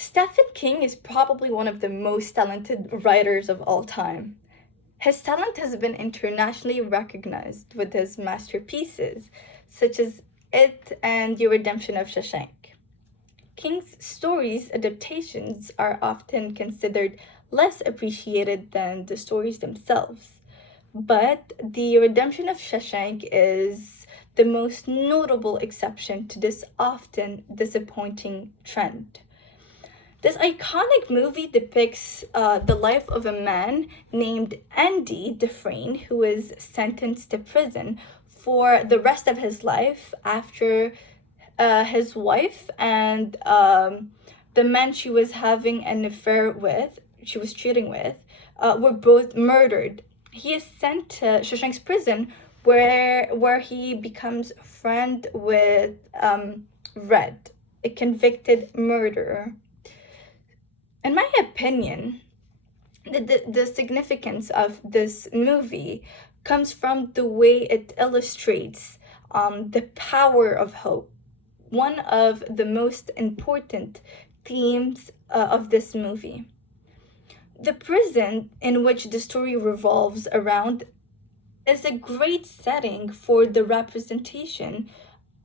Stephen King is probably one of the most talented writers of all time. His talent has been internationally recognized with his masterpieces, such as It and The Redemption of Shawshank. King's stories adaptations are often considered less appreciated than the stories themselves, but The Redemption of Shawshank is the most notable exception to this often disappointing trend. This iconic movie depicts the life of a man named Andy Dufresne who is sentenced to prison for the rest of his life after his wife and the man she was having an affair with, she was cheating with, were both murdered. He is sent to Shawshank's prison where he becomes friend with Red, a convicted murderer. In my opinion, the significance of this movie comes from the way it illustrates the power of hope, one of the most important themes of this movie. The prison in which the story revolves around is a great setting for the representation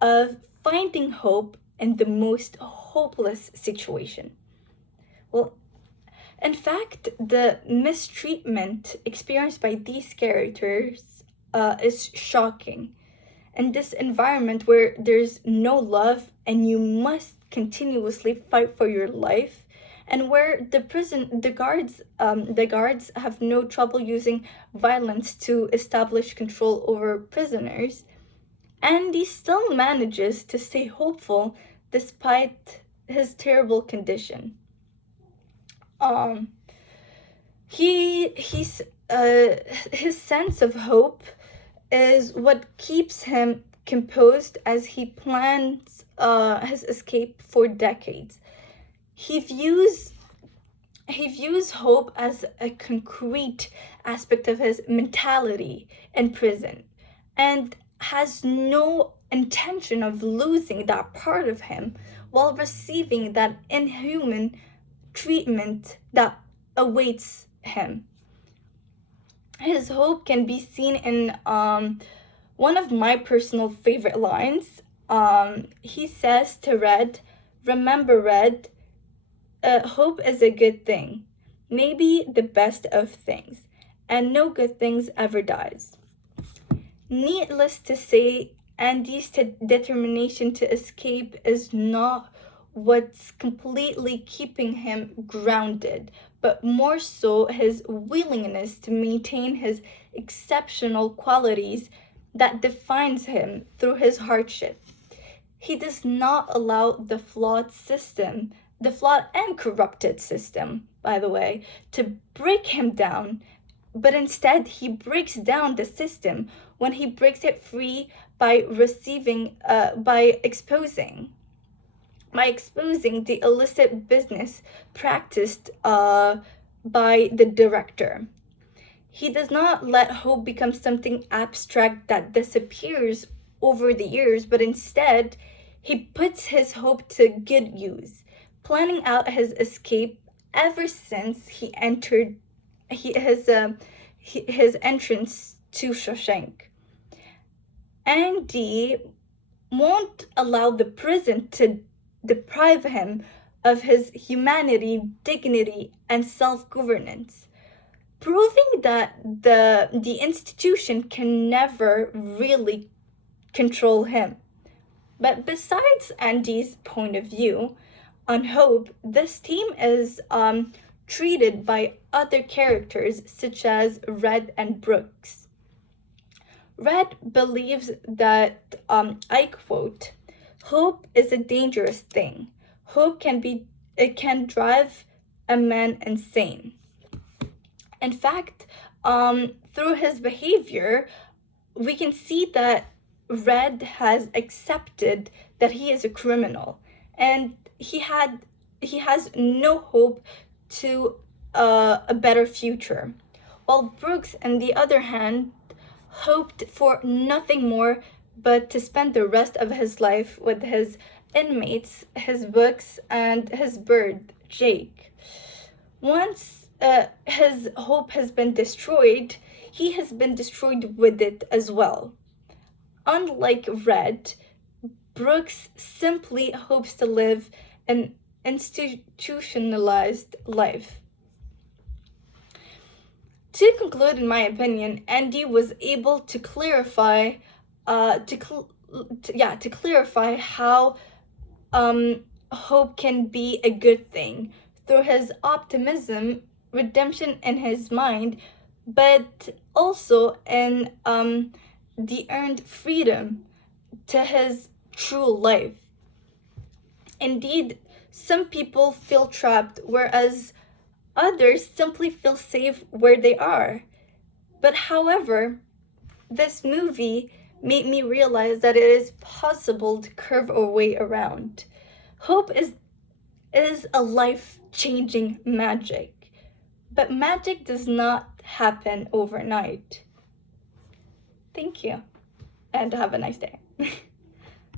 of finding hope in the most hopeless situation. Well, in fact, the mistreatment experienced by these characters is shocking. In this environment where there's no love and you must continuously fight for your life, and where the guards have no trouble using violence to establish control over prisoners, Andy still manages to stay hopeful despite his terrible condition. Um, he's his sense of hope is what keeps him composed as he plans his escape for decades. He views he views hope as a concrete aspect of his mentality in prison and has no intention of losing that part of him while receiving that inhuman treatment that awaits him. His hope can be seen in one of my personal favorite lines. He says to Red, "Remember, Red, hope is a good thing, maybe the best of things, and no good things ever dies." Needless to say, Andy's determination to escape is not what's completely keeping him grounded, but more so his willingness to maintain his exceptional qualities that defines him through his hardship. He does not allow the flawed and corrupted system, by the way, to break him down, but instead he breaks down the system when he breaks it free by exposing the illicit business practiced by the director. He does not let hope become something abstract that disappears over the years, but instead he puts his hope to good use, planning out his escape ever since he entered he, his entrance to Shawshank. Andy won't allow the prison to deprive him of his humanity, dignity, and self-governance, proving that the institution can never really control him. But besides Andy's point of view on hope, this theme is treated by other characters such as Red and Brooks. Red believes that, I quote, "Hope is a dangerous thing. It can drive a man insane." In fact, through his behavior, we can see that Red has accepted that he is a criminal, and he has no hope to a better future. While Brooks, on the other hand, hoped for nothing more but to spend the rest of his life with his inmates, his books, and his bird, Jake. Once his hope has been destroyed, he has been destroyed with it as well. Unlike Red, Brooks simply hopes to live an institutionalized life. To conclude, in my opinion, Andy was able to clarify, to clarify how hope can be a good thing through his optimism, redemption in his mind, but also in the earned freedom to his true life. Indeed, some people feel trapped, whereas others simply feel safe where they are. But however, this movie made me realize that it is possible to curve our way around. Hope is a life-changing magic, but magic does not happen overnight. Thank you, and have a nice day.